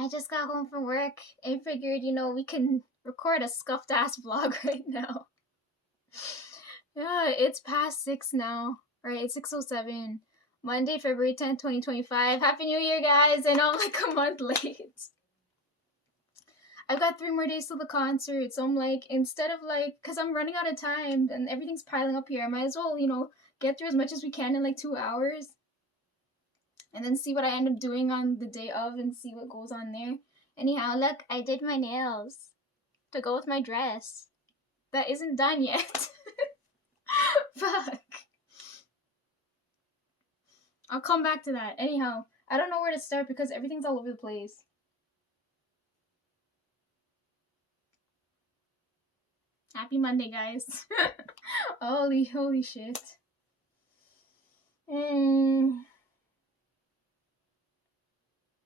I just got home from work. I figured, we can record a scuffed ass vlog right now. Yeah, it's past 6 now. Right, it's 6:07. Monday, February 10th, 2025. Happy New Year, guys! I know I'm like a month late. I've got 3 more days till the concert, so I'm like, instead of because I'm running out of time and everything's piling up here, I might as well, get through as much as we can in like 2 hours and then see what I end up doing on the day of and see what goes on there. Anyhow, look, I did my nails to go with my dress. That isn't done yet. Fuck. I'll come back to that. Anyhow, I don't know where to start because everything's all over the place. Happy Monday, guys. holy shit.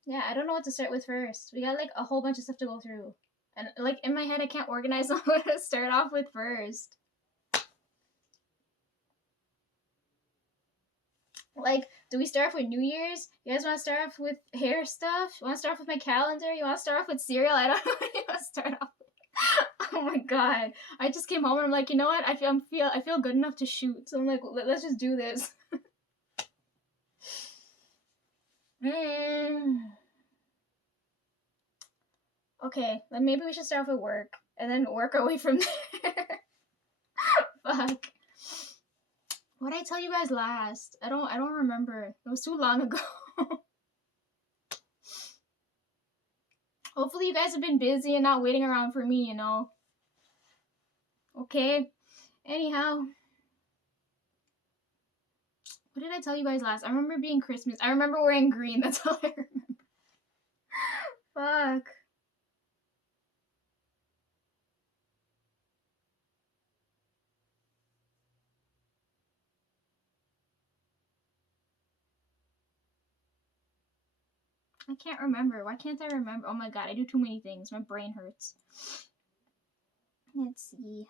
Yeah, I don't know what to start with first. We got like a whole bunch of stuff to go through. And like in my head, I can't organize on what to start off with first. Like, do we start off with New Year's? You guys want to start off with hair stuff? You want to start off with my calendar? You want to start off with cereal? I don't know what you want to start off with. Oh my god. I just came home and I'm like, you know what? I feel good enough to shoot. So I'm like, let's just do this. Okay, then maybe we should start off with work and then work our way from there. Fuck. What did I tell you guys last? I don't remember. It was too long ago. Hopefully you guys have been busy and not waiting around for me, Okay. Anyhow. What did I tell you guys last? I remember being Christmas. I remember wearing green. That's all I remember. Fuck. I can't remember. Why can't I remember? Oh my god, I do too many things. My brain hurts. Let's see.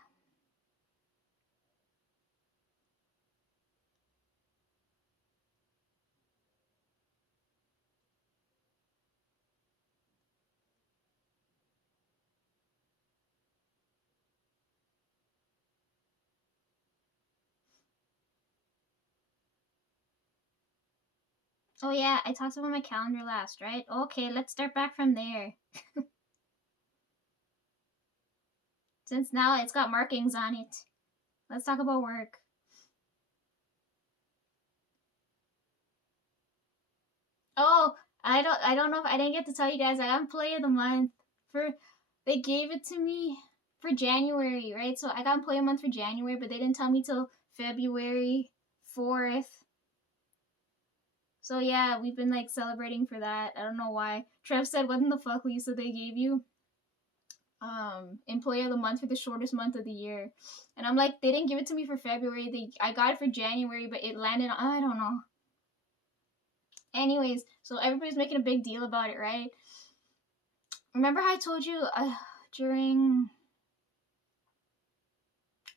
Oh yeah, I talked about my calendar last, right? Okay, let's start back from there. Since now it's got markings on it. Let's talk about work. Oh, I don't know if I didn't get to tell you guys I got Employee of the Month they gave it to me for January, right? So I got Employee of the Month for January, but they didn't tell me till February 4th. So yeah, we've been like celebrating for that. I don't know why. Trev said, "What in the fuck, Lisa? They gave you Employee of the Month for the shortest month of the year," and I'm like, they didn't give it to me for February. I got it for January, but it landed on, I don't know. Anyways, so everybody's making a big deal about it, right? Remember how I told you during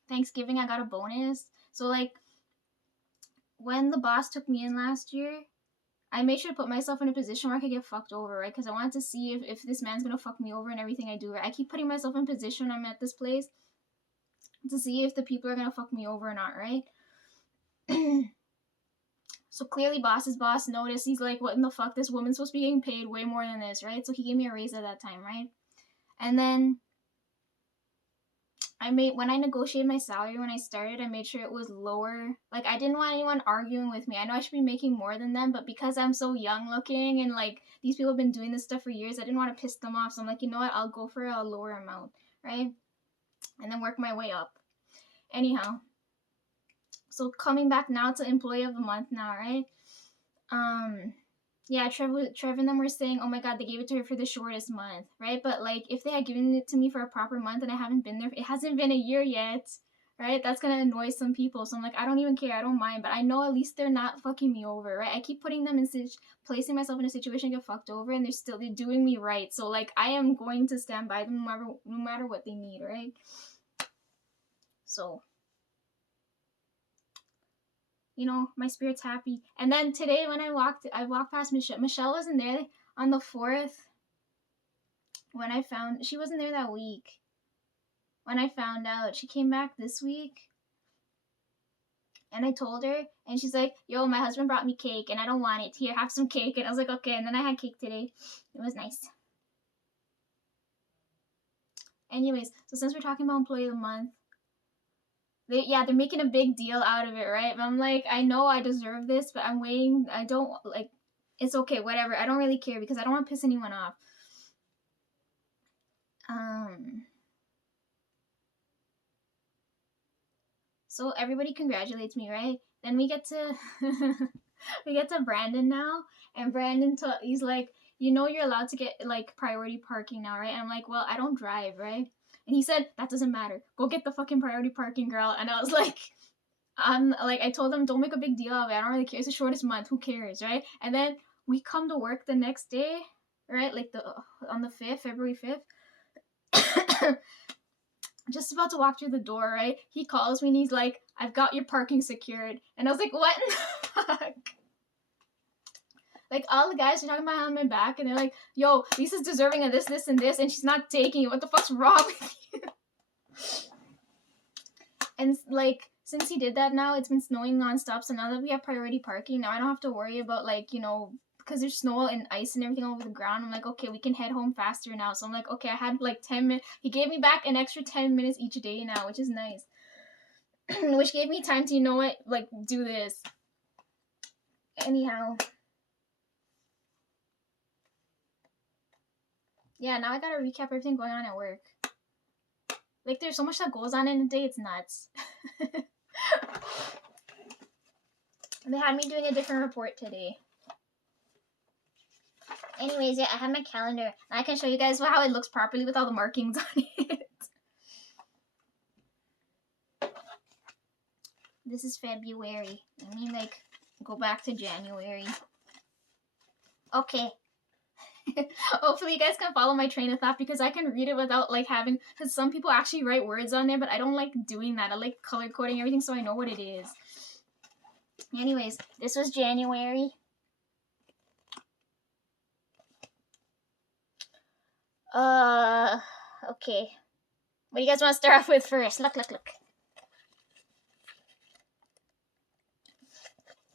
Thanksgiving I got a bonus? So like when the boss took me in last year, I made sure to put myself in a position where I could get fucked over, right? Because I wanted to see if this man's gonna fuck me over in everything I do, right? I keep putting myself in position when I'm at this place to see if the people are gonna fuck me over or not, right? So clearly boss's boss noticed. He's like, what in the fuck? This woman's supposed to be getting paid way more than this, right? So he gave me a raise at that time, right? And then when I negotiated my salary when I started, I made sure it was lower. Like, I didn't want anyone arguing with me. I know I should be making more than them, but because I'm so young looking and like these people have been doing this stuff for years, I didn't want to piss them off. So I'm like, you know what? I'll go for a lower amount, right? And then work my way up. Anyhow, so coming back now to Employee of the Month now, right? Yeah, Trev and them were saying, oh my god, they gave it to her for the shortest month, right? But like, if they had given it to me for a proper month and I haven't been there, it hasn't been a year yet, right? That's gonna annoy some people. So I'm like, I don't even care, I don't mind, but I know at least they're not fucking me over, right? I keep putting them in placing myself in a situation to get fucked over, and they're doing me right. So like, I am going to stand by them no matter what they need, right? So, my spirit's happy. And then today when I walked past Michelle. Michelle wasn't there on the 4th. when I found, she wasn't there that week. When I found out, she came back this week. And I told her, and she's like, yo, my husband brought me cake, and I don't want it. Here, have some cake. And I was like, okay. And then I had cake today. It was nice. Anyways, so since we're talking about Employee of the Month, they're making a big deal out of it, right? But I'm like, I know I deserve this, but I'm waiting. I don't, like, it's okay, whatever. I don't really care because I don't want to piss anyone off. So everybody congratulates me, right? Then we get to we get to Brandon now, and Brandon he's like, you know, you're allowed to get like priority parking now, right? And I'm like, well, I don't drive, right? And he said, that doesn't matter. Go get the fucking priority parking, girl. And I was like, I told him, don't make a big deal of it. I don't really care. It's the shortest month. Who cares, right? And then we come to work the next day, right? Like on the 5th, February 5th. Just about to walk through the door, right? He calls me and he's like, I've got your parking secured. And I was like, what in the fuck? Like, all the guys are talking about having my back, and they're like, yo, Lisa's deserving of this, this, and this, and she's not taking it. What the fuck's wrong with you? And, like, since he did that now, it's been snowing nonstop, so now that we have priority parking, now I don't have to worry about, like, you know, because there's snow and ice and everything over the ground. I'm like, okay, we can head home faster now. So I'm like, okay, I had, like, 10 minutes. He gave me back an extra 10 minutes each day now, which is nice. Which gave me time to, you know what, like, do this. Anyhow. Yeah, now I gotta recap everything going on at work. Like, there's so much that goes on in a day, it's nuts. They had me doing a different report today. Anyways, yeah, I have my calendar. And I can show you guys how it looks properly with all the markings on it. This is February. I mean, like, go back to January. Okay. Hopefully you guys can follow my train of thought because I can read it without, like, having... Because some people actually write words on there, but I don't like doing that. I like color coding everything so I know what it is. Anyways, this was January. Okay. What do you guys want to start off with first? Look.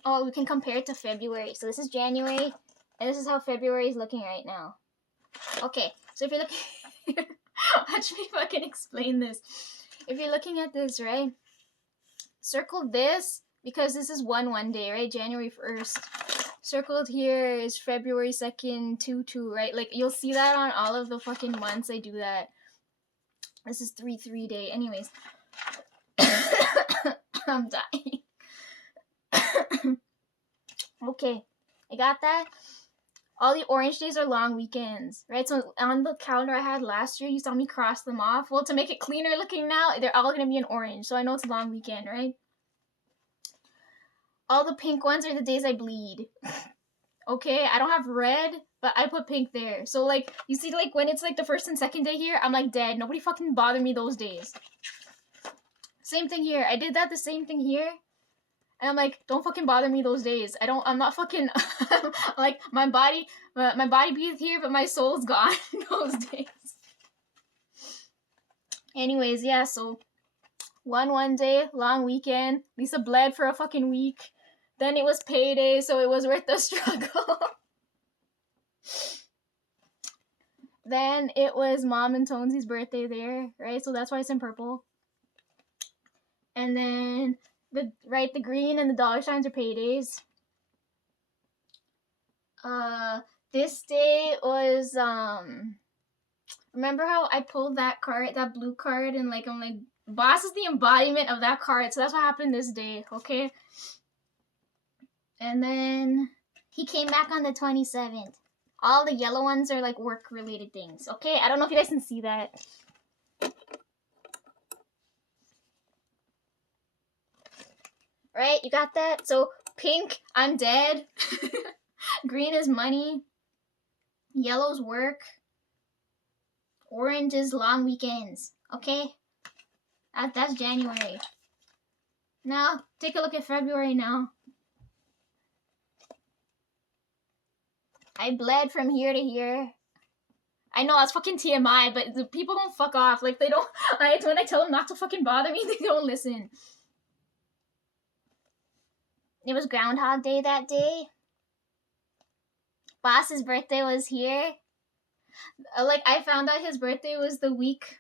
Oh, we can compare it to February. So this is January, and this is how February is looking right now. Okay, so if you're looking... Watch me fucking explain this. If you're looking at this, right? Circle this, because this is 1 day, right? January 1st. Circled here is February 2nd, 2/2, right? Like, you'll see that on all of the fucking months I do that. This is 3/3 day. Anyways. I'm dying. Okay, I got that. All the orange days are long weekends, right? So on the calendar I had last year, you saw me cross them off. Well, to make it cleaner looking now, they're all going to be in orange. So I know it's a long weekend, right? All the pink ones are the days I bleed. Okay, I don't have red, but I put pink there. So, like, you see, like, when it's, like, the 1st and 2nd day here, I'm, like, dead. Nobody fucking bother me those days. Same thing here. I did that the same thing here. And I'm like, don't fucking bother me those days. I'm not fucking, like, my body be here, but my soul's gone those days. Anyways, yeah, so 1 day, long weekend. Lisa bled for a fucking week. Then it was payday, so it was worth the struggle. Then it was Mom and Tonesy's birthday there, right? So that's why it's in purple. And then the green and the dollar signs are paydays. This day was remember how I pulled that card, that blue card, and like I'm like, boss is the embodiment of that card, so that's what happened this day, okay? And then he came back on the 27th. All the yellow ones are like work-related things, okay? I don't know if you guys can see that. Right, you got that? So, pink, I'm dead. Green is money. Yellow's work. Orange is long weekends, okay? That's January. Now, take a look at February now. I bled from here to here. I know that's fucking TMI, but the people don't fuck off. Like, they don't. When I tell them not to fucking bother me, they don't listen. It was Groundhog Day that day. Boss's birthday was here. Like, I found out his birthday was the week.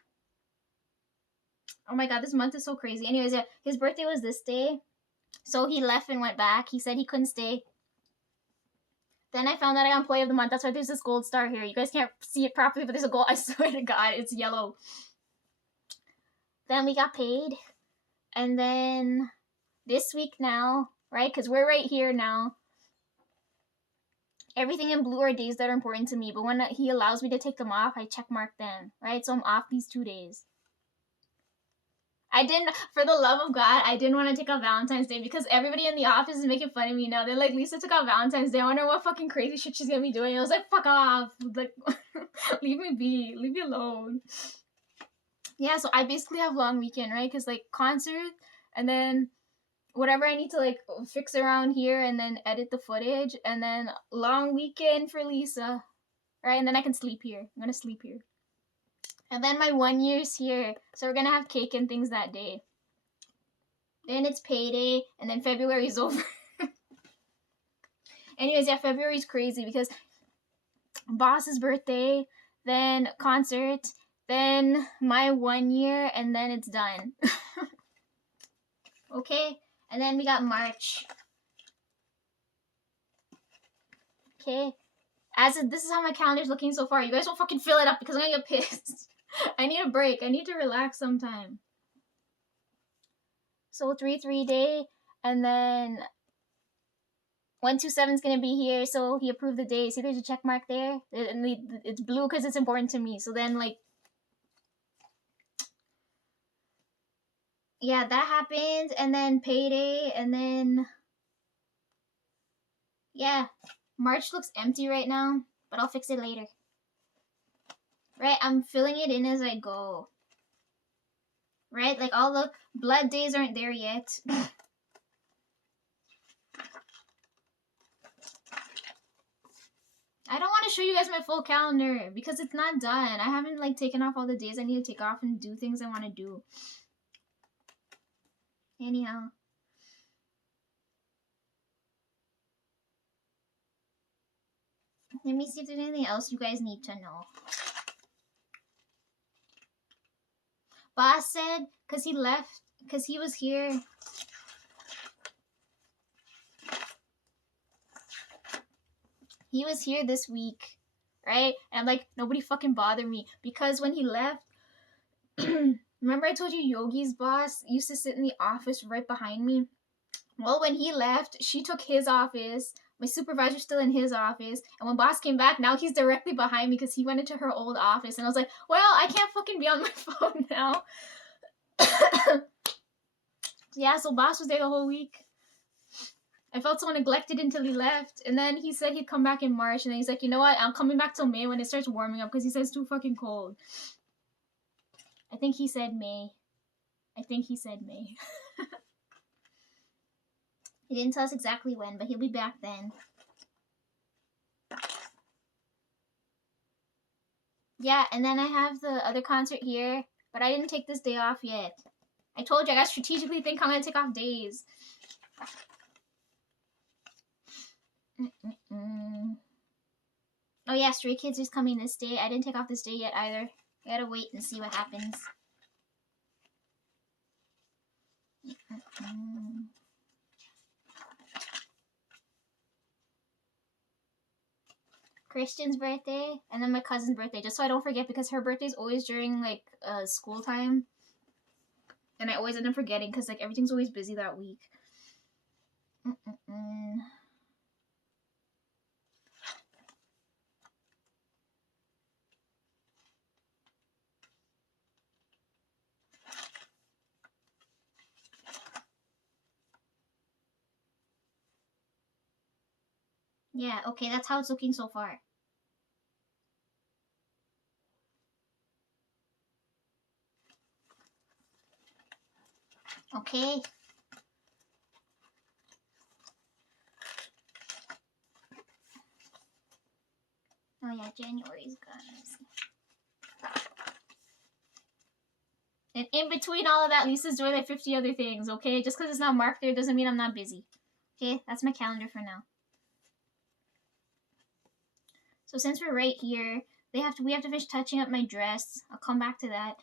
Oh my god, this month is so crazy. Anyways, yeah, his birthday was this day. So he left and went back. He said he couldn't stay. Then I found out I got Employee of the Month. That's why there's this gold star here. You guys can't see it properly, but there's a gold. I swear to God, it's yellow. Then we got paid. And then this week now, right? Because we're right here now. Everything in blue are days that are important to me. But when he allows me to take them off, I check mark them, right? So I'm off these 2 days. I didn't, for the love of God, I didn't want to take off Valentine's Day because everybody in the office is making fun of me now. They're like, Lisa took off Valentine's Day. I wonder what fucking crazy shit she's gonna be doing. And I was like, fuck off. Like, leave me be. Leave me alone. Yeah, so I basically have long weekend, right? Because, like, concert, and then whatever I need to, like, fix around here, and then edit the footage, and then long weekend for Lisa, right? And then I can sleep here. I'm gonna sleep here. And then my 1 year's here, so we're gonna have cake and things that day. Then it's payday, and then February's over. Anyways, yeah, February's crazy because boss's birthday, then concert, then my 1 year, and then it's done. Okay, and then we got March. Okay, this is how my calendar's looking so far. You guys don't fucking fill it up because I'm gonna get pissed. I need a break. I need to relax sometime. So 3-3 day, and then 127's gonna be here. So he approved the day. See, there's a check mark there, and it's blue because it's important to me. So then, like, yeah, that happened, and then payday, and then yeah, March looks empty right now, but I'll fix it later. Right, I'm filling it in as I go. Right, like all the blood days aren't there yet. I don't want to show you guys my full calendar because it's not done. I haven't, like, taken off all the days I need to take off and do things I want to do. Anyhow. Let me see if there's anything else you guys need to know. Boss said, because he left, because he was here. He was here this week, right? And I'm like, nobody fucking bother me. Because when he left, remember I told you Yogi's boss used to sit in the office right behind me? Well, when he left, she took his office. My supervisor's still in his office. And when boss came back, now he's directly behind me because he went into her old office. And I was like, well, I can't fucking be on my phone now. Yeah, so boss was there the whole week. I felt so neglected until he left. And then he said he'd come back in March. And then he's like, you know what? I'm coming back till May when it starts warming up because he says it's too fucking cold. I think he said May. He didn't tell us exactly when, but he'll be back then. Yeah, and then I have the other concert here, but I didn't take this day off yet. I told you, I gotta strategically think I'm gonna take off days. Oh yeah, Stray Kids is coming this day. I didn't take off this day yet either. I gotta wait and see what happens. Christian's birthday, and then my cousin's birthday, just so I don't forget, because her birthday's always during, like, school time. And I always end up forgetting, because, like, everything's always busy that week. Yeah, okay, that's how it's looking so far. Okay. Oh yeah, January's gone. And in between all of that, Lisa's doing like 50 other things, okay? Just because it's not marked there doesn't mean I'm not busy. Okay, that's my calendar for now. So since we're right here, we have to finish touching up my dress. I'll come back to that.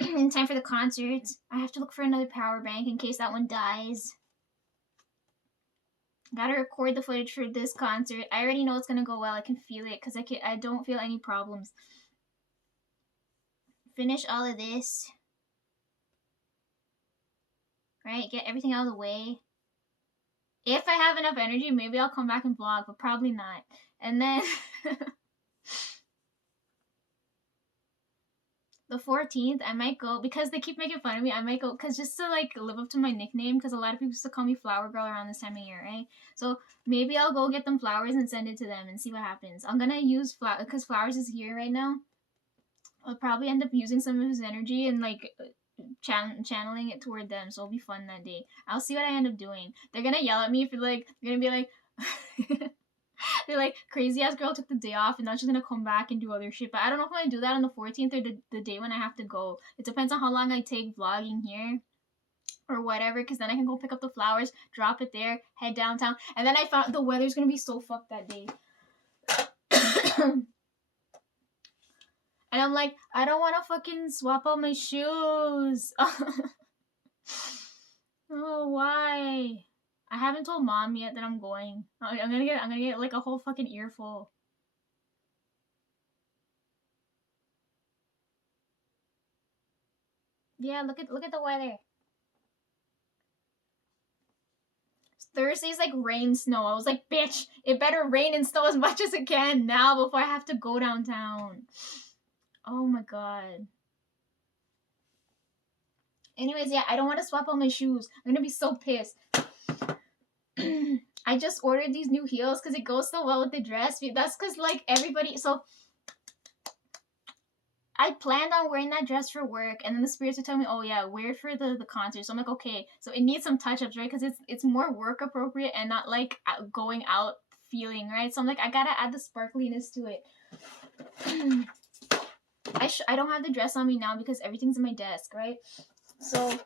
In time for the concert. I have to look for another power bank in case that one dies. Gotta record the footage for this concert. I already know it's gonna go well. I can feel it because I don't feel any problems. Finish all of this. Right? Get everything out of the way. If I have enough energy, maybe I'll come back and vlog, but probably not. And then the 14th, I might go, because they keep making fun of me, I might go, because just to like live up to my nickname, because a lot of people used to call me Flower Girl around this time of year, right? So maybe I'll go get them flowers and send it to them and see what happens. I'm gonna use because Flowers is here right now. I'll probably end up using some of his energy and like channeling it toward them, so it'll be fun that day. I'll see what I end up doing. They're gonna yell at me for like, they're gonna be like they're like, crazy ass girl took the day off and now she's gonna come back and do other shit. But I don't know if I'm gonna do that on the 14th or the day when I have to go. It depends on how long I take vlogging here or whatever, because then I can go pick up the flowers, drop it there, head downtown. And then I found the weather's gonna be so fucked that day. And I'm like, I don't want to fucking swap out my shoes. Oh, why? I haven't told Mom yet that I'm going. I'm gonna get like a whole fucking earful. Yeah, look at the weather. Thursday's like rain, snow. I was like, bitch, it better rain and snow as much as it can now before I have to go downtown. Oh my god. Anyways, yeah, I don't want to swap out my shoes. I'm gonna be so pissed. I just ordered these new heels because it goes so well with the dress. That's because, like, everybody... So, I planned on wearing that dress for work, and then the spirits are telling me, oh yeah, wear it for the concert. So I'm like, okay. So it needs some touch-ups, right? Because it's more work appropriate and not, like, going out feeling, right? So I'm like, I gotta add the sparkliness to it. I don't have the dress on me now because everything's in my desk, right? So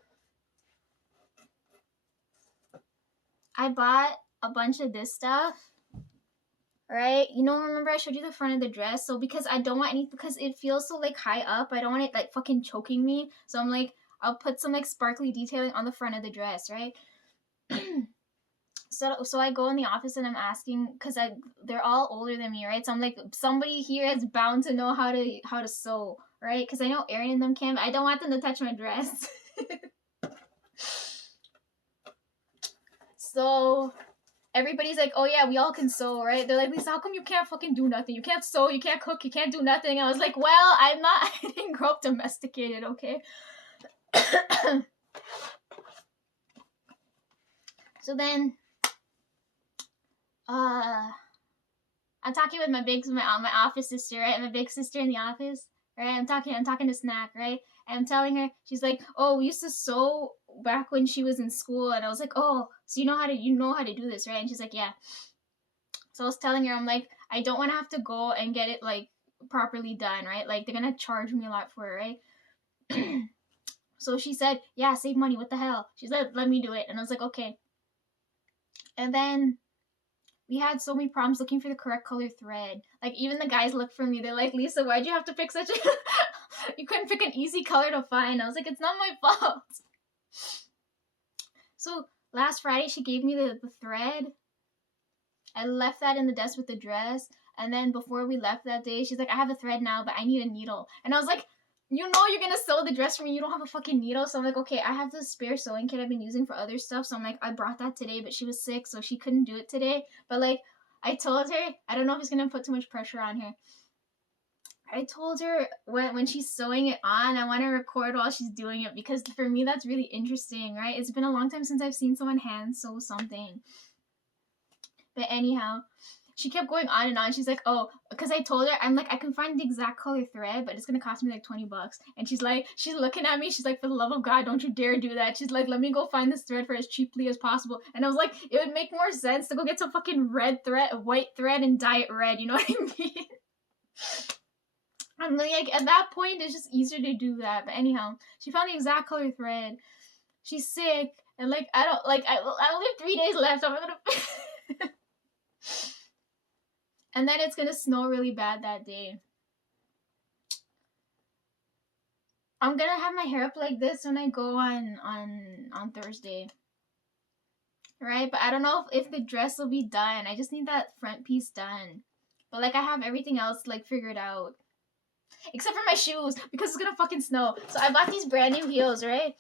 I bought a bunch of this stuff, right? You know, remember I showed you the front of the dress? So because I don't want any, because it feels so like high up, I don't want it like fucking choking me. So I'm like, I'll put some like sparkly detailing on the front of the dress, right? So I go in the office and I'm asking, because they're all older than me, right? So I'm like, somebody here is bound to know how to sew, right? Because I know Erin and them can, but I don't want them to touch my dress. So everybody's like, oh yeah, we all can sew, right? They're like, Lisa, how come you can't fucking do nothing? You can't sew, you can't cook, you can't do nothing. I was like, well, I didn't grow up domesticated, okay? So then, I'm talking with my office sister, right? My big sister in the office, right? I'm talking to Snack, right? And I'm telling her, she's like, oh, we used to sew back when she was in school. And I was like, oh, so you know how to do this, right? And she's like, yeah. So I was telling her, I'm like, I don't want to have to go and get it like properly done, right? Like they're gonna charge me a lot for it, right? So she said, yeah, save money, what the hell? She said, let me do it. And I was like, okay. And then we had so many problems looking for the correct color thread. Like, even the guys looked for me. They're like, Lisa, why'd you have to pick such a... You couldn't pick an easy color to find. I was like, it's not my fault. So, last Friday, she gave me the thread. I left that in the desk with the dress. And then before we left that day, she's like, I have a thread now, but I need a needle. And I was like, you know you're gonna sew the dress for me. You don't have a fucking needle. So I'm like, okay, I have the spare sewing kit I've been using for other stuff. So I'm like, I brought that today, but she was sick, so she couldn't do it today. But like, I told her, I don't know if it's gonna put too much pressure on her. I told her when she's sewing it on, I want to record while she's doing it, because for me that's really interesting, right? It's been a long time since I've seen someone hand sew something. But anyhow, she kept going on and on. She's like, oh, because I told her, I'm like, I can find the exact color thread, but it's going to cost me like $20. And she's like, she's looking at me. She's like, for the love of God, don't you dare do that. She's like, let me go find this thread for as cheaply as possible. And I was like, it would make more sense to go get some fucking red thread, white thread, and dye it red. You know what I mean? I'm like, at that point, it's just easier to do that. But anyhow, she found the exact color thread. She's sick, and like, I only have 3 days left. I'm gonna, and then it's gonna snow really bad that day. I'm gonna have my hair up like this when I go on Thursday. Right? But I don't know if the dress will be done. I just need that front piece done. But like I have everything else like figured out. Except for my shoes, because it's gonna fucking snow. So I bought these brand new heels, right?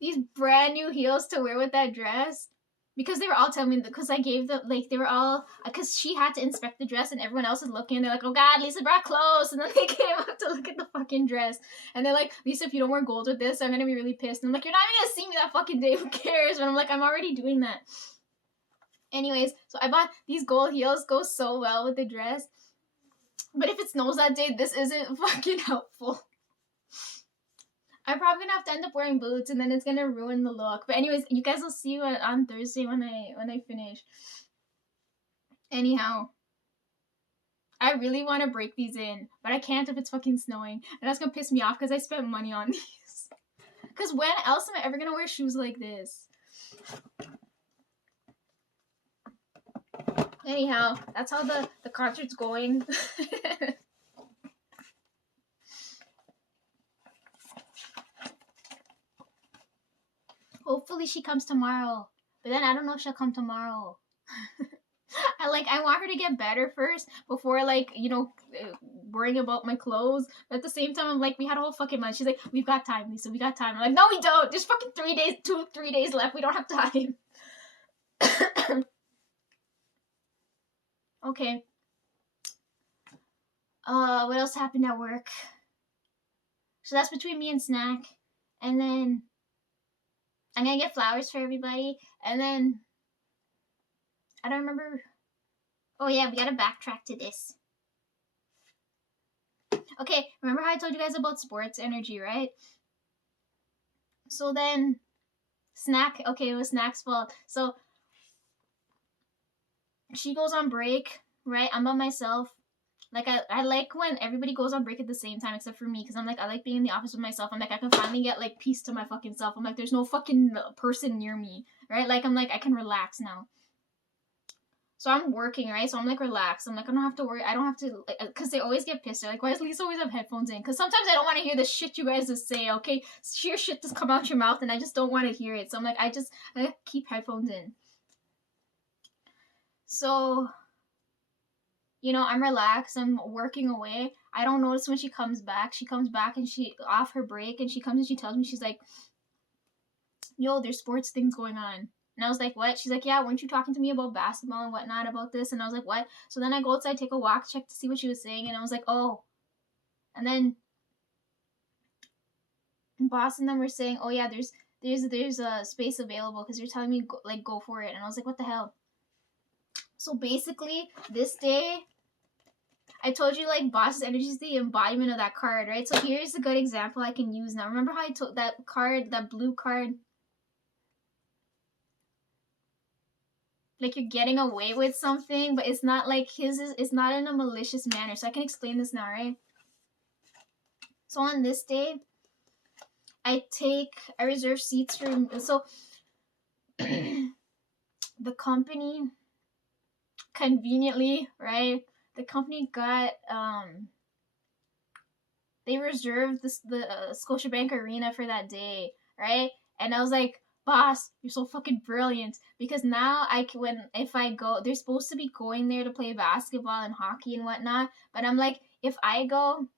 These brand new heels to wear with that dress. Because they were all telling me, because I gave them, like, they were all, because she had to inspect the dress and everyone else was looking. They're like, oh God, Lisa brought clothes. And then they came up to look at the fucking dress. And they're like, Lisa, if you don't wear gold with this, I'm going to be really pissed. And I'm like, you're not even going to see me that fucking day. Who cares? But I'm like, I'm already doing that. Anyways, so I bought these gold heels. Go so well with the dress. But if it snows that day, this isn't fucking helpful. I'm probably gonna have to end up wearing boots, and then it's gonna ruin the look. But anyways, you guys will see on Thursday when I finish. Anyhow, I really want to break these in, but I can't if it's fucking snowing, and that's gonna piss me off because I spent money on these. Because when else am I ever gonna wear shoes like this? Anyhow, that's how the concert's going. Hopefully she comes tomorrow. But then I don't know if she'll come tomorrow. I want her to get better first before, like, you know, worrying about my clothes. But at the same time, I'm like, we had a whole fucking month. She's like, we've got time, Lisa. We got time. I'm like, no, we don't. There's fucking 3 days left. We don't have time. Okay. What else happened at work? So that's between me and Snack. And then I'm gonna get flowers for everybody. And then I don't remember. Oh yeah, we gotta backtrack to this. Okay, remember how I told you guys about sports energy, right? So then Snack, okay, it was Snack's fault. So she goes on break, right? I'm by myself. Like, I like when everybody goes on break at the same time except for me, because I'm like, I like being in the office with myself. I'm like, I can finally get, like, peace to my fucking self. I'm like, there's no fucking person near me, right? Like, I'm like, I can relax now. So I'm working, right? So I'm like, relaxed. I'm like, I don't have to worry. I don't have to, because they always get pissed. They're like, why does Lisa always have headphones in? Because sometimes I don't want to hear the shit you guys just say, okay? Sheer shit just come out your mouth, and I just don't want to hear it. So I'm like, I keep headphones in. So, you know, I'm relaxed. I'm working away. I don't notice when she comes back. She comes back and she, off her break, and she comes and she tells me, she's like, yo, there's sports things going on. And I was like, what? She's like, yeah, weren't you talking to me about basketball and whatnot about this? And I was like, what? So then I go outside, take a walk, check to see what she was saying, and I was like, oh. And then boss and them were saying, oh yeah, there's a space available because you're telling me go for it. And I was like, what the hell? So basically, this day, I told you, like, Boss's energy is the embodiment of that card, right? So here's a good example I can use now. Remember how I told that card, that blue card? Like, you're getting away with something, but it's not like it's not in a malicious manner. So I can explain this now, right? So on this day, I reserve seats for, so the company, conveniently, right? The company got, they reserved the Scotiabank Arena for that day, right? And I was like, boss, you're so fucking brilliant, because now if I go, they're supposed to be going there to play basketball and hockey and whatnot, but I'm like, if I go,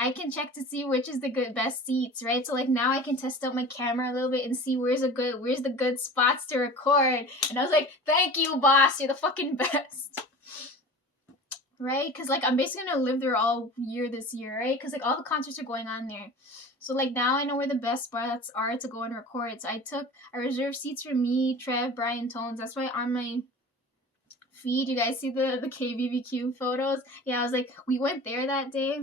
I can check to see which is the best seats, right? So like now I can test out my camera a little bit and see where's the good spots to record. And I was like, thank you, boss, you're the fucking best. Right? Because like I'm basically gonna live there all year this year, right? Because like all the concerts are going on there. So like now I know where the best spots are to go and record. So I reserved seats for me, Trev, Brian, Tones. That's why on my feed you guys see the KBBQ photos. Yeah, I was like, we went there that day.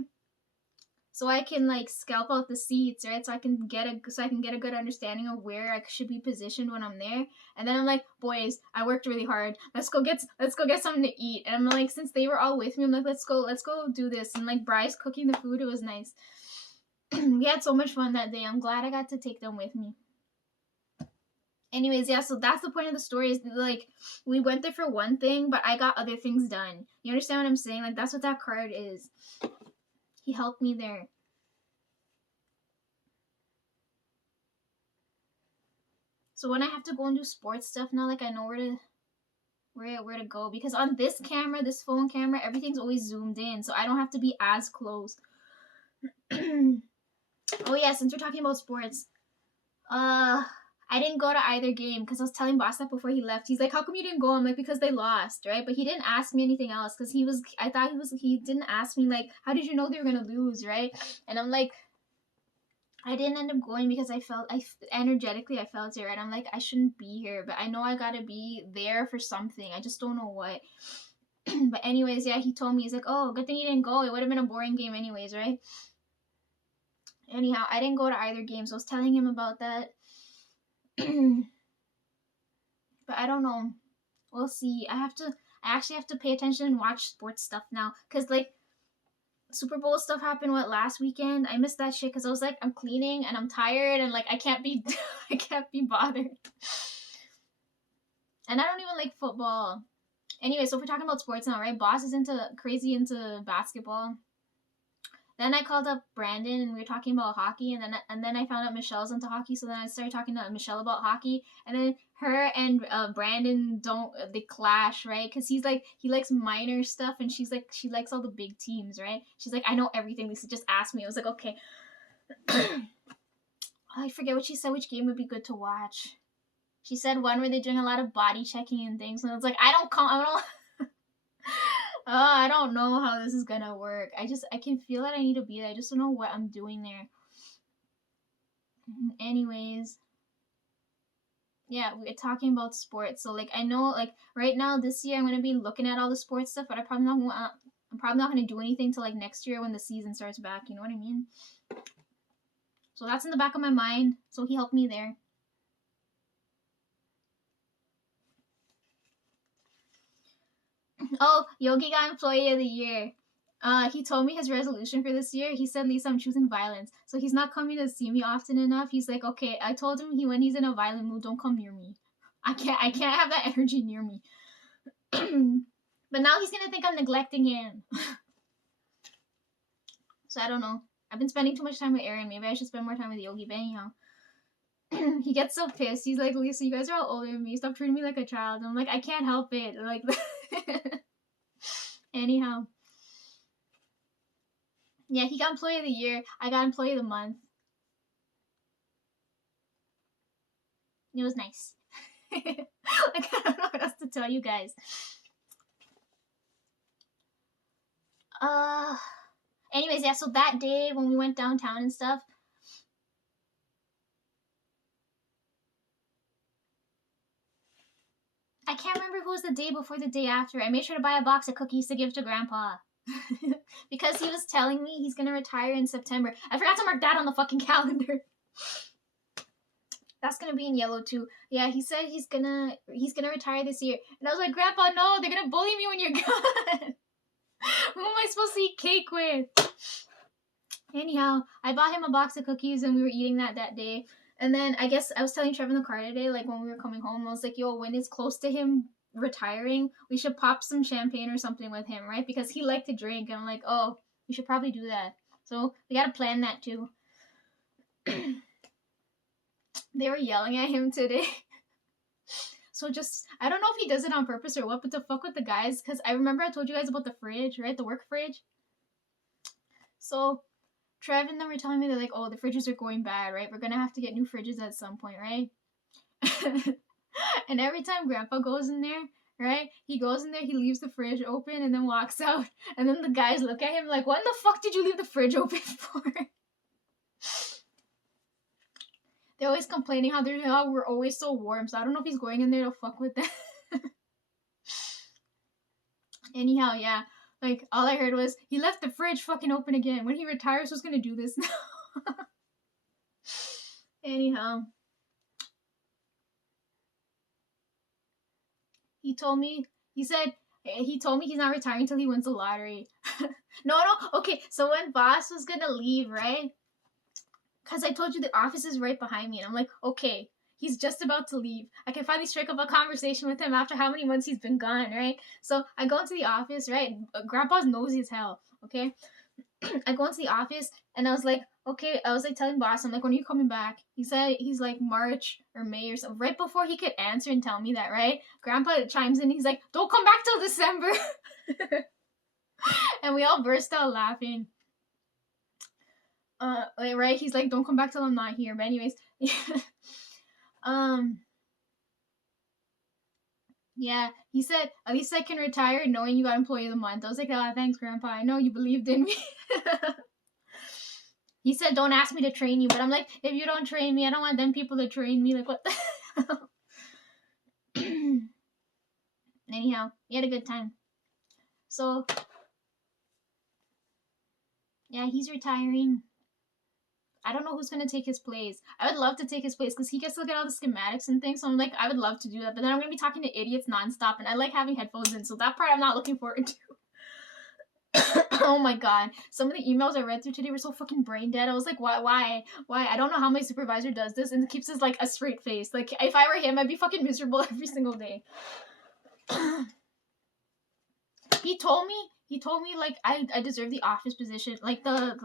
so I can like scalp out the seats, right? So I can get a good understanding of where I should be positioned when I'm there. And then I'm like, boys, I worked really hard. Let's go get something to eat. And I'm like, since they were all with me, I'm like, let's go do this. And like Bryce cooking the food, it was nice. We had so much fun that day. I'm glad I got to take them with me. Anyways, yeah, so that's the point of the story is like we went there for one thing, but I got other things done. You understand what I'm saying? Like that's what that card is. He helped me there. So when I have to go and do sports stuff now, like I know where to go, because on this camera, this phone camera, everything's always zoomed in, so I don't have to be as close. Oh yeah, since we're talking about sports, I didn't go to either game because I was telling Boss that before he left. He's like, "How come you didn't go?" I'm like, "Because they lost, right?" But he didn't ask me anything else because he didn't ask me like, "How did you know they were gonna lose?" Right? And I'm like, I didn't end up going because energetically I felt it, right? I'm like, I shouldn't be here, but I know I gotta be there for something. I just don't know what. But anyways, yeah, he told me, he's like, "Oh, good thing you didn't go. It would have been a boring game anyways, right?" Anyhow, I didn't go to either game, so I was telling him about that. But I don't know. We'll see. I actually have to pay attention and watch sports stuff now, cause like Super Bowl stuff happened last weekend. I missed that shit because I was like, I'm cleaning and I'm tired and like I can't be I can't be bothered. And I don't even like football. Anyway, so if we're talking about sports now, right? Boss is crazy into basketball. Then I called up Brandon and we were talking about hockey, and then I found out Michelle's into hockey, so then I started talking to Michelle about hockey, and then her and Brandon they clash, right? Because he likes minor stuff, and she likes all the big teams, right? She's like, I know everything. Lisa, just ask me. I was like, okay. I forget what she said. Which game would be good to watch? She said one where they're doing a lot of body checking and things, and it's like I don't. I don't know how this is gonna work. I can feel that I need to be there. I just don't know what I'm doing there. Anyways, yeah, we're talking about sports. So like I know like right now this year I'm gonna be looking at all the sports stuff, but I'm probably not gonna do anything till like next year when the season starts back. You know what I mean? So that's in the back of my mind. So he helped me there. Oh, Yogi got Employee of the Year. He told me his resolution for this year. He said, "Lisa, I'm choosing violence." So he's not coming to see me often enough. He's like, "Okay." I told him when he's in a violent mood, don't come near me. I can't have that energy near me. But now he's gonna think I'm neglecting him. So I don't know. I've been spending too much time with Aaron. Maybe I should spend more time with Yogi. But anyhow, he gets so pissed. He's like, "Lisa, you guys are all older than me. Stop treating me like a child." I'm like, I can't help it. Like, anyhow. Yeah, he got Employee of the Year. I got Employee of the Month. It was nice. Like, I don't know what else to tell you guys. Anyways, yeah, so that day when we went downtown and stuff, I can't remember if it was the day before the day after. I made sure to buy a box of cookies to give to Grandpa. Because he was telling me he's gonna retire in September. I forgot to mark that on the fucking calendar. That's gonna be in yellow too. Yeah, he said he's gonna retire this year. And I was like, Grandpa, no, they're gonna bully me when you're gone. Who am I supposed to eat cake with? Anyhow, I bought him a box of cookies and we were eating that day. And then I guess I was telling Trevor in the car today, like when we were coming home, I was like, yo, when it's close to him retiring, we should pop some champagne or something with him, right? Because he liked to drink. And I'm like, oh, we should probably do that. So we gotta plan that too. They were yelling at him today. So just, I don't know if he does it on purpose or what, but to fuck with the guys, because I remember I told you guys about the fridge, right? The work fridge. So Trev and them were telling me, they're like, oh, the fridges are going bad, right? We're gonna have to get new fridges at some point, right? And every time Grandpa goes in there, right? He goes in there, he leaves the fridge open and then walks out. And then the guys look at him like, what in the fuck did you leave the fridge open for? They're always complaining how we're always so warm. So I don't know if he's going in there to fuck with that. Anyhow, yeah. Like, all I heard was, he left the fridge fucking open again. When he retires, who's gonna do this now? Anyhow. He told me he's not retiring until he wins the lottery. No, okay, so when boss was gonna leave, right? Because I told you the office is right behind me, and I'm like, okay, he's just about to leave. I can finally strike up a conversation with him after how many months he's been gone, right? So I go into the office, right? Grandpa's nosy as hell, okay? I go into the office, and I was like, okay, I was like telling boss, I'm like, when are you coming back? He said he's like March or May or something. Right before he could answer and tell me that, right? Grandpa chimes in, he's like, don't come back till December. And we all burst out laughing. Right? He's like, don't come back till I'm not here. But anyways, yeah, he said, at least I can retire knowing you got employee of the month. I was like, oh, thanks, Grandpa. I know you believed in me. He said, don't ask me to train you. But I'm like, if you don't train me, I don't want them people to train me. Like, what the hell? Anyhow, we had a good time. So, yeah, he's retiring. I don't know who's going to take his place. I would love to take his place because he gets to look at all the schematics and things. So I'm like, I would love to do that. But then I'm going to be talking to idiots nonstop. And I like having headphones in. So that part I'm not looking forward to. Oh my god. Some of the emails I read through today were so fucking brain dead. I was like, why? I don't know how my supervisor does this and keeps his like a straight face. Like, if I were him, I'd be fucking miserable every single day. He told me like I deserve the office position, like the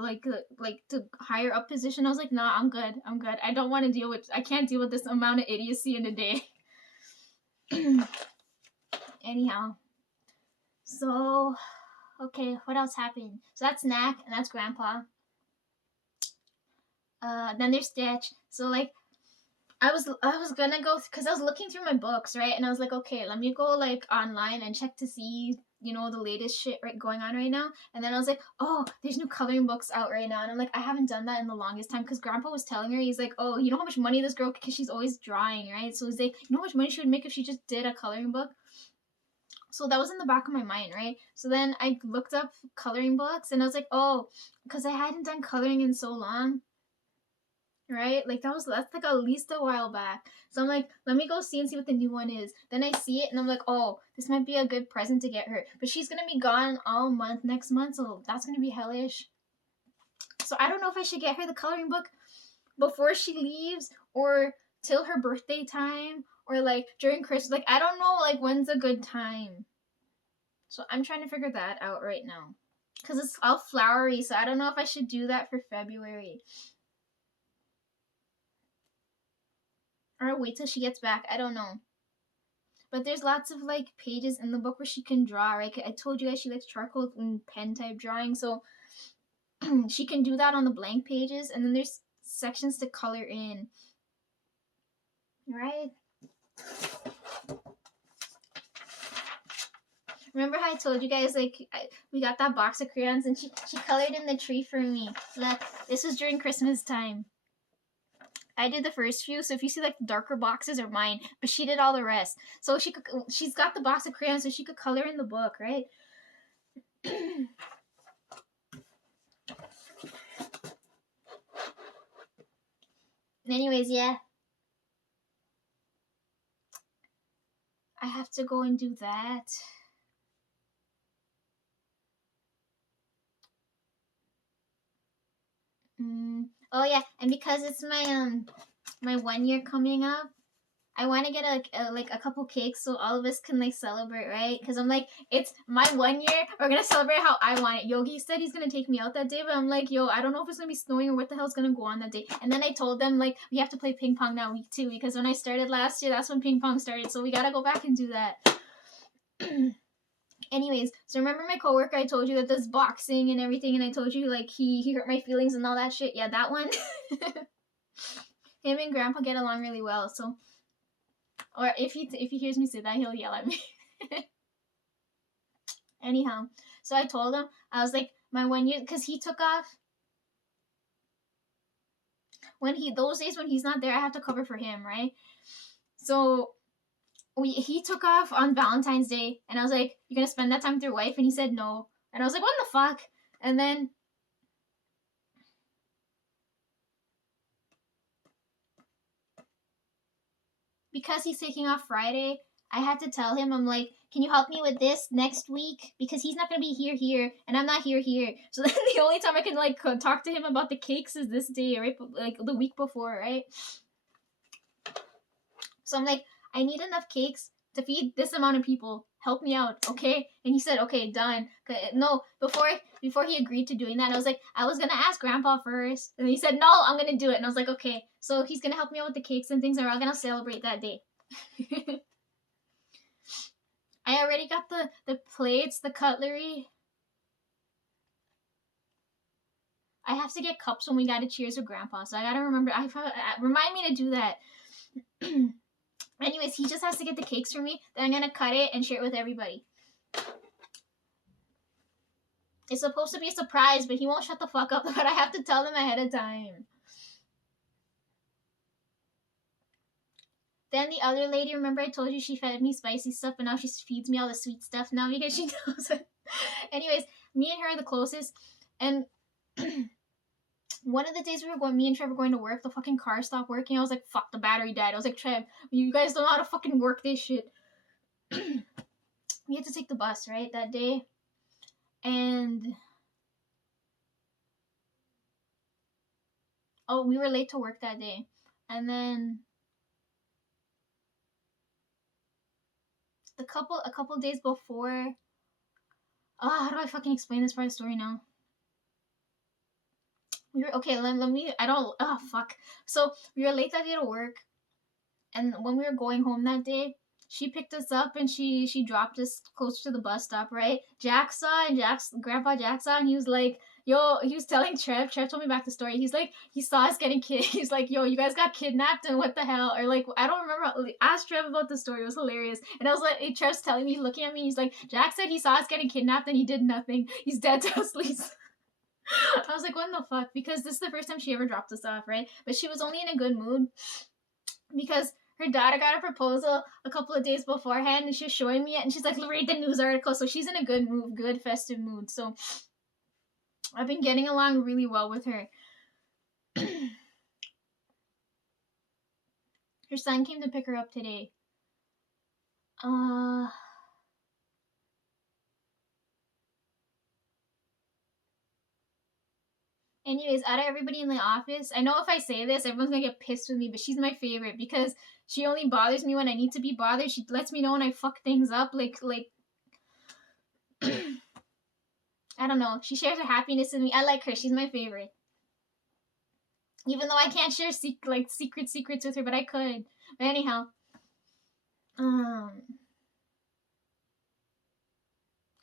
higher up position. I was like, nah, I'm good. I don't want to deal with. I can't deal with this amount of idiocy in a day. Anyhow, so okay, what else happened? So that's Knack and that's Grandpa. Then there's Stitch. So like, I was gonna go because I was looking through my books, right? And I was like, okay, let me go like online and check to see, you know, the latest shit going on right now. And then I was like, oh, there's new coloring books out right now. And I'm like, I haven't done that in the longest time because Grandpa was telling her, he's like, oh, you know how much money this girl, because she's always drawing, right? So he's like, you know how much money she would make if she just did a coloring book? So that was in the back of my mind, right? So then I looked up coloring books and I was like, oh, because I hadn't done coloring in so long. Right? Like that's like at least a while back. So I'm like, let me go see and see what the new one is. Then I see it and I'm like, oh, this might be a good present to get her. But she's gonna be gone all month next month, so that's gonna be hellish. So I don't know if I should get her the coloring book before she leaves or till her birthday time or like during Christmas. Like I don't know like when's a good time. So I'm trying to figure that out right now. Cause it's all flowery, so I don't know if I should do that for February. Or wait till she gets back. I don't know. But there's lots of like pages in the book where she can draw, right? I told you guys she likes charcoal and pen type drawing, so she can do that on the blank pages, and then there's sections to color in. Right? Remember how I told you guys like we got that box of crayons and she colored in the tree for me. Look, this was during Christmas time. I did the first few, so if you see like the darker boxes are mine, but she did all the rest. So she's got the box of crayons, so she could color in the book, right? Anyways, yeah. I have to go and do that. Oh yeah, and because it's my 1 year coming up, I want to get a couple cakes so all of us can like celebrate, right? Because I'm like, it's my 1 year. We're gonna celebrate how I want it. Yogi said he's gonna take me out that day, but I'm like, yo, I don't know if it's gonna be snowing or what the hell's gonna go on that day. And then I told them like we have to play ping pong that week too because when I started last year, that's when ping pong started. So we gotta go back and do that. Anyways, so remember my coworker I told you that does boxing and everything, and I told you like he hurt my feelings and all that shit. Yeah, that one. Him and Grandpa get along really well, so. Or if he hears me say that, he'll yell at me. Anyhow, so I told him, I was like, my 1 year, because he took off. Those days when he's not there, I have to cover for him, right? So he took off on Valentine's Day, and I was like, you're gonna spend that time with your wife? And he said no. And I was like, what the fuck? And then because he's taking off Friday, I had to tell him, I'm like, can you help me with this next week? Because he's not going to be here, and I'm not here. So then the only time I can, like, talk to him about the cakes is this day, right? Like, the week before, right? So I'm like, I need enough cakes to feed this amount of people. Help me out, okay? And he said, okay, done. No, before he agreed to doing that, I was like, I was gonna ask Grandpa first. And he said, no, I'm gonna do it. And I was like, okay. So he's gonna help me out with the cakes and things, and we're all gonna celebrate that day. I already got the plates, the cutlery. I have to get cups when we gotta cheers with Grandpa, so I gotta remember. Remind me to do that. Anyways, he just has to get the cakes for me. Then I'm gonna cut it and share it with everybody. It's supposed to be a surprise, but he won't shut the fuck up. But I have to tell them ahead of time. Then the other lady, remember I told you she fed me spicy stuff, and now she feeds me all the sweet stuff now because she knows it. Anyways, me and her are the closest, and one of the days me and Trev were going to work, the fucking car stopped working. I was like, fuck, the battery died. I was like, Trev, you guys don't know how to fucking work this shit. We had to take the bus, right, that day. And we were late to work that day. And then a couple days before, how do I fucking explain this part of the story now? So we were late that day to work, and when we were going home that day, she picked us up and she dropped us close to the bus stop, right? Grandpa Jack saw, and he was like, yo, he was telling Trev told me back the story. He's like, he saw us getting he's like, yo, you guys got kidnapped, and what the hell? Or like, I don't remember. Ask Trev about the story. It was hilarious. And I was like, Trev's telling me, looking at me, he's like, Jack said he saw us getting kidnapped and he did nothing. He's dead to us, please. I was like, what the fuck? Because this is the first time she ever dropped us off, right? But she was only in a good mood because her daughter got a proposal a couple of days beforehand, and she was showing me it, and she's like, read the news article. So she's in a good mood, good festive mood. So I've been getting along really well with her. Her son came to pick her up today. Anyways, out of everybody in the office, I know if I say this, everyone's gonna get pissed with me, but she's my favorite because she only bothers me when I need to be bothered. She lets me know when I fuck things up. Like I don't know. She shares her happiness with me. I like her. She's my favorite. Even though I can't share secrets with her, but I could. But anyhow,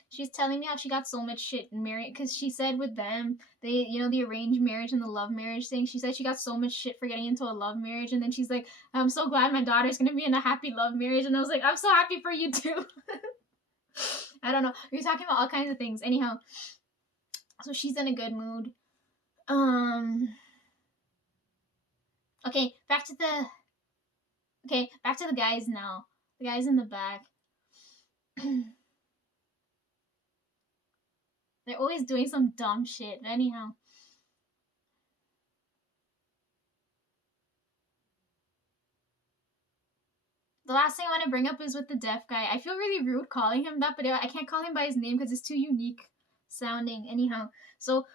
she's telling me how she got so much shit married, because she said with them, they, the arranged marriage and the love marriage thing, she said she got so much shit for getting into a love marriage, and then she's like, I'm so glad my daughter's gonna be in a happy love marriage, and I was like, I'm so happy for you too. I don't know, we were talking about all kinds of things. Anyhow, so she's in a good mood. Okay, back to the guys now. The guys in the back. They're always doing some dumb shit. Anyhow. The last thing I want to bring up is with the deaf guy. I feel really rude calling him that, but I can't call him by his name because it's too unique sounding. Anyhow, so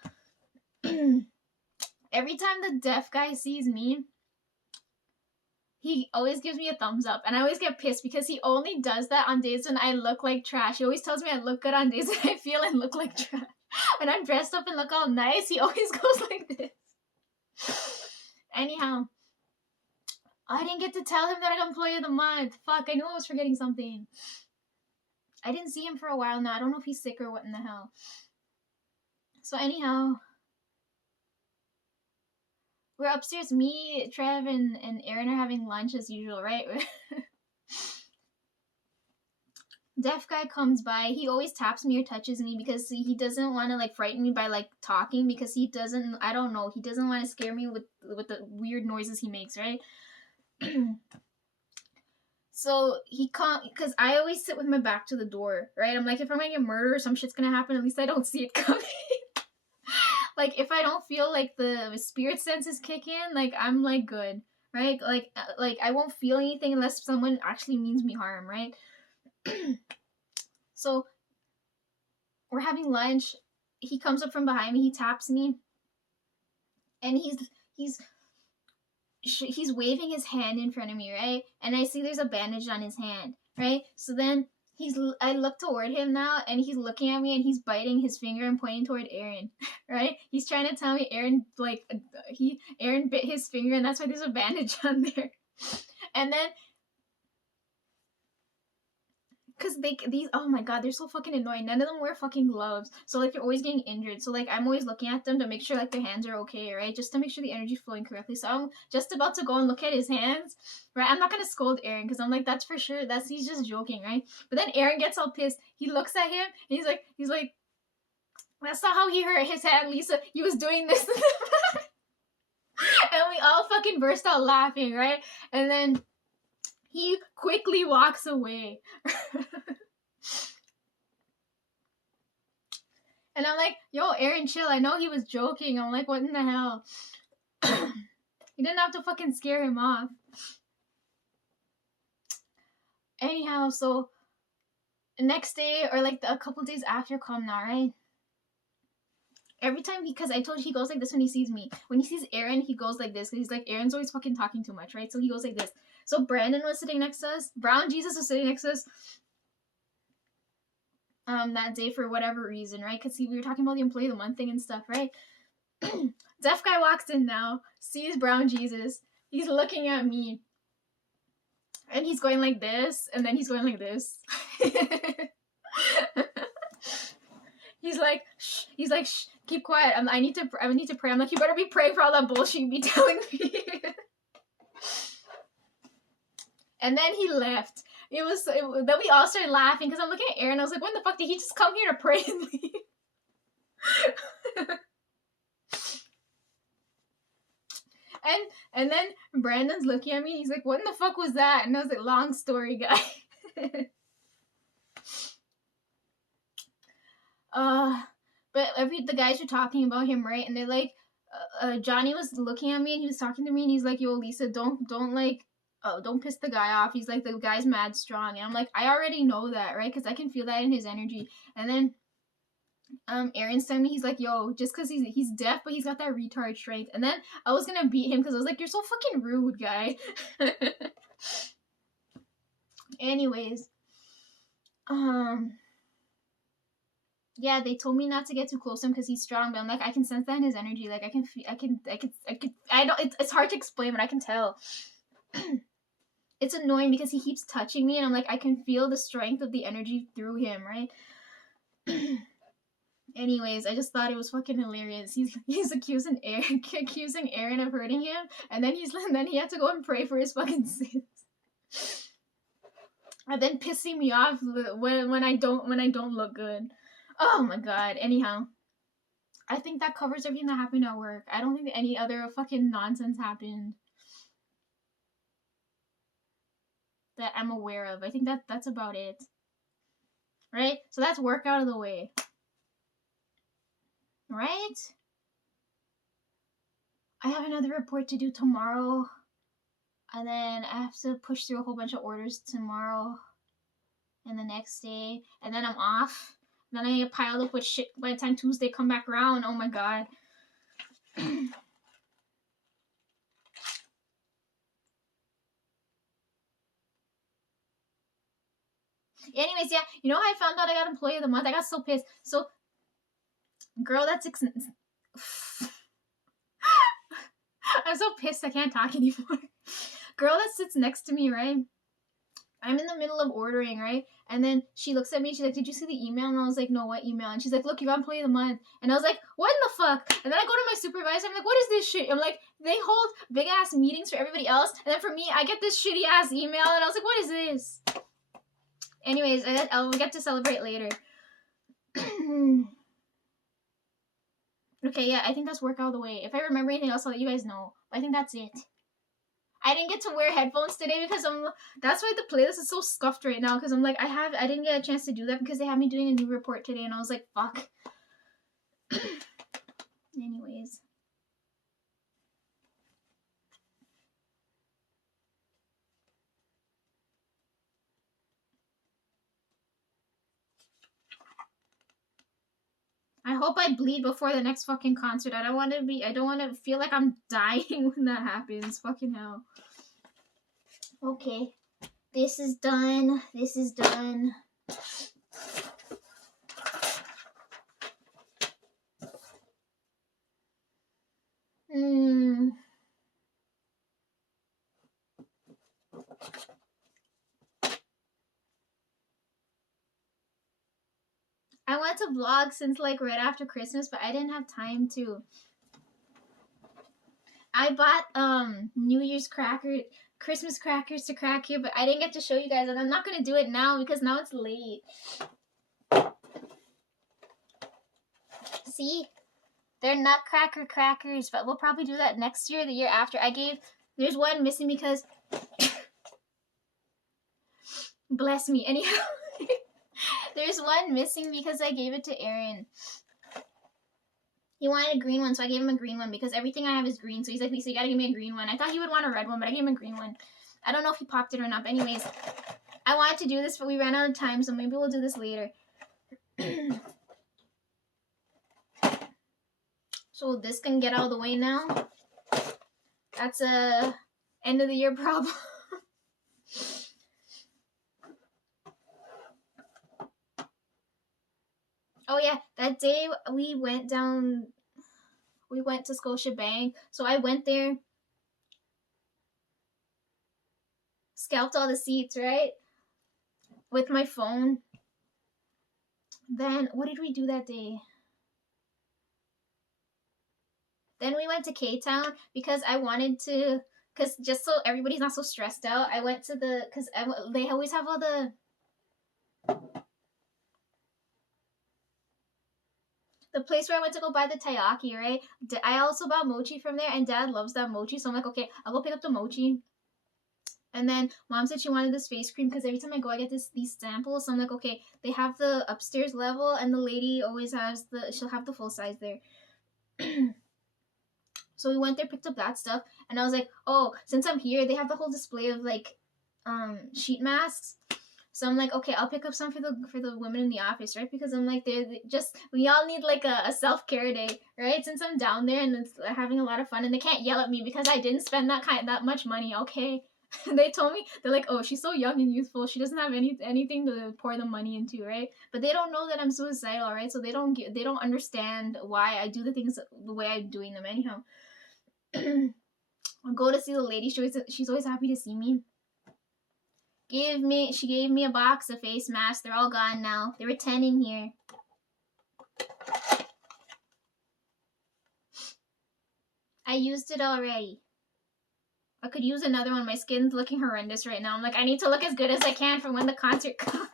every time the deaf guy sees me, he always gives me a thumbs up, and I always get pissed because he only does that on days when I look like trash. He always tells me I look good on days when I feel and look like trash. When I'm dressed up and look all nice, he always goes like this. Anyhow, I didn't get to tell him that I got Employee of the Month. Fuck, I knew I was forgetting something. I didn't see him for a while now. I don't know if he's sick or what in the hell. So anyhow, we're upstairs. Me, Trev, and Aaron are having lunch as usual, right? Deaf guy comes by. He always taps me or touches me because he doesn't want to frighten me by talking, because he doesn't, I don't know, he doesn't want to scare me with the weird noises he makes, right? So he can't, because I always sit with my back to the door, right? I'm like, if I'm gonna get murdered or some shit's gonna happen, at least I don't see it coming. Like, if I don't feel like the spirit senses kick in, like, I'm like good, right? Like I won't feel anything unless someone actually means me harm, right? So we're having lunch. He comes up from behind me. He taps me, and he's waving his hand in front of me, right? And I see there's a bandage on his hand, right? So then I look toward him now, and he's looking at me, and he's biting his finger and pointing toward Aaron, right? He's trying to tell me Aaron bit his finger, and that's why there's a bandage on there. And then because these, oh my god, they're so fucking annoying. None of them wear fucking gloves, so like they're always getting injured. So like I'm always looking at them to make sure like their hands are okay, right? Just to make sure the energy's flowing correctly. So I'm just about to go and look at his hands, right? I'm not gonna scold Aaron because I'm like, that's for sure. He's just joking, right? But then Aaron gets all pissed. He looks at him and he's like, that's not how he hurt his hand, Lisa. He was doing this. And we all fucking burst out laughing, right? And then he quickly walks away. And I'm like, yo, Aaron, chill. I know he was joking. I'm like, what in the hell? You didn't have to fucking scare him off. Anyhow, so the next day or like a couple days after Kamna, right? Every time, because I told you he goes like this when he sees me. When he sees Aaron, he goes like this. Because he's like, Aaron's always fucking talking too much, right? So he goes like this. So Brandon was sitting next to us. Brown Jesus was sitting next to us. That day for whatever reason, right? Because we were talking about the employee of the month thing and stuff, right? Deaf guy walks in now, sees Brown Jesus. He's looking at me. And he's going like this, and then he's going like this. He's like, shh, keep quiet. I need to pray. I'm like, you better be praying for all that bullshit you be telling me. And then he left. Then we all started laughing because I'm looking at Aaron. I was like, when the fuck did he just come here to pray and leave? And then Brandon's looking at me. He's like, what in the fuck was that? And I was like, long story, guy. But the guys were talking about him, right? And they're like, Johnny was looking at me and he was talking to me and he's like, yo, Lisa, don't piss the guy off. He's like, the guy's mad strong. And I'm like, I already know that, right? Because I can feel that in his energy. And then Aaron sent me, he's like, yo, just because he's deaf, but he's got that retard strength. And then I was gonna beat him because I was like, you're so fucking rude, guy. Anyways, yeah, they told me not to get too close to him because he's strong, but I'm like, I can sense that in his energy. Like, it's hard to explain, but I can tell. It's annoying because he keeps touching me, and I'm like, I can feel the strength of the energy through him, right? Anyways, I just thought it was fucking hilarious. He's accusing Aaron of hurting him, and then he had to go and pray for his fucking sins. And then pissing me off when I don't look good. Oh my god. Anyhow, I think that covers everything that happened at work. I don't think any other fucking nonsense happened that I'm aware of. I think that's about it. Right? So that's work out of the way. Right? I have another report to do tomorrow. And then I have to push through a whole bunch of orders tomorrow and the next day. And then I'm off. And then I get piled up with shit by the time Tuesday come back around. Oh my god. Anyways, yeah, you know how I found out I got employee of the month? I got so pissed. So, girl that's I'm so pissed I can't talk anymore. Girl that sits next to me, right? I'm in the middle of ordering, right? And then she looks at me and she's like, did you see the email? And I was like, no, what email? And she's like, look, you got employee of the month. And I was like, what in the fuck? And then I go to my supervisor, I'm like, what is this shit? I'm like, they hold big ass meetings for everybody else, and then for me, I get this shitty ass email, and I was like, what is this? Anyways, I'll get to celebrate later. Okay, yeah, I think that's work out of the way. If I remember anything else, I'll let you guys know. But I think that's it. I didn't get to wear headphones today because that's why the playlist is so scuffed right now, because I'm like, I didn't get a chance to do that because they had me doing a new report today, and I was like, fuck. Anyways. I hope I bleed before the next fucking concert. I don't want to feel like I'm dying when that happens. Fucking hell. Okay. This is done. This is done. I want to vlog since like right after Christmas, but I didn't have time to. I bought New Year's Christmas crackers to crack here, but I didn't get to show you guys, and I'm not gonna do it now because now it's late. See? They're nutcracker crackers, but we'll probably do that next year, the year after. There's one missing because bless me. Anyhow, there's one missing because I gave it to Aaron. He wanted a green one, so I gave him a green one because everything I have is green. So he's like, Lisa, you gotta give me a green one. I thought he would want a red one, but I gave him a green one. I don't know if he popped it or not, but anyways, I wanted to do this, but we ran out of time, so maybe we'll do this later. So this can get out of the way now. That's a end of the year problem. Oh yeah, that day we went to Scotiabank. So I went there, scalped all the seats, right? With my phone. Then, what did we do that day? Then we went to K-Town because I wanted to, because just so everybody's not so stressed out, I went to because they always have all the place where I went to go buy the taiyaki, right? I also bought mochi from there, and Dad loves that mochi, so I'm like, okay, I'll go pick up the mochi. And then Mom said she wanted this face cream because every time I go, I get these samples. So I'm like, okay, they have the upstairs level, and the lady always has she'll have the full size there. So we went there, picked up that stuff, and I was like, oh, since I'm here, they have the whole display of like sheet masks. So I'm like, okay, I'll pick up some for the women in the office, right? Because I'm like, we all need like a self-care day, right? Since I'm down there and it's having a lot of fun, and they can't yell at me because I didn't spend that much money, okay? They told me, they're like, oh, she's so young and youthful, she doesn't have anything to pour the money into, right? But they don't know that I'm suicidal, right? So they don't understand why I do the things the way I'm doing them. Anyhow, I'll go to see the lady. She's always happy to see me. She gave me a box of face masks. They're all gone now. There were 10 in here. I used it already. I could use another one. My skin's looking horrendous right now. I'm like, I need to look as good as I can for when the concert comes.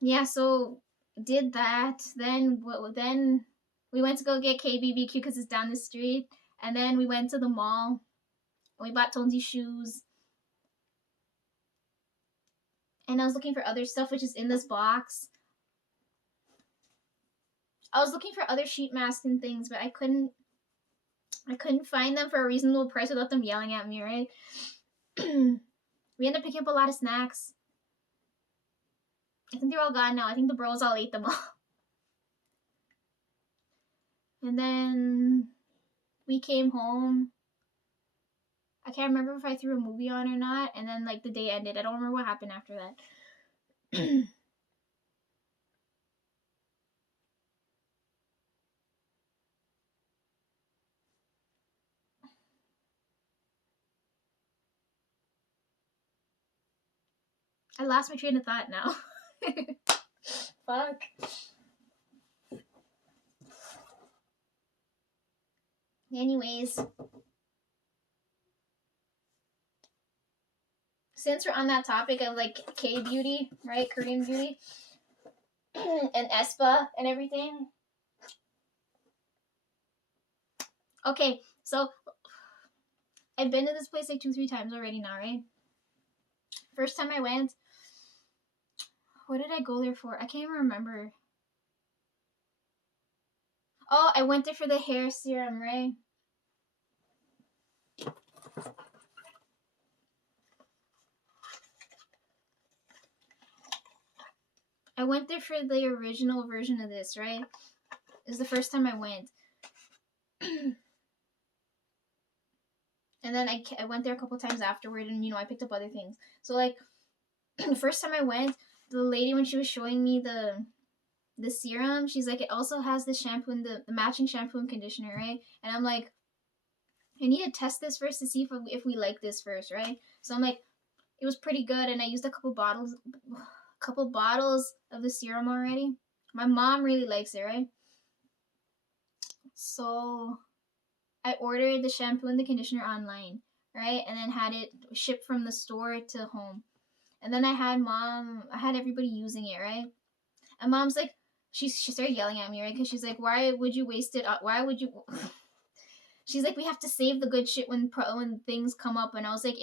Yeah, so did that. Then we went to go get KBBQ because it's down the street. And then we went to the mall. We bought Tonzi shoes. And I was looking for other stuff, which is in this box. I was looking for other sheet masks and things, but I couldn't find them for a reasonable price without them yelling at me, right? We ended up picking up a lot of snacks. I think they're all gone now. I think the bros all ate them all. And then we came home. I can't remember if I threw a movie on or not. And then like the day ended. I don't remember what happened after that. I lost my train of thought now. Fuck. Anyways. Since we're on that topic of like K-beauty, right? Korean beauty. And Aespa and everything. Okay, so I've been to this place like 2-3 times already now, right? First time I went, what did I go there for? I can't even remember. Oh, I went there for the hair serum, right? I went there for the original version of this, right? It was the first time I went. And then I went there a couple times afterward, and I picked up other things. So like the first time I went, the lady, when she was showing me the serum, she's like, it also has the shampoo and the matching shampoo and conditioner, right? And I'm like, I need to test this first to see if we like this first, right? So I'm like, it was pretty good, and I used a couple bottles of the serum already. My mom really likes it, right? So I ordered the shampoo and the conditioner online, right? And then had it shipped from the store to home. And then I had everybody using it, right? And mom's like, she started yelling at me, right? Because she's like, why would you waste it? Why would you? She's like, we have to save the good shit when things come up. And I was like,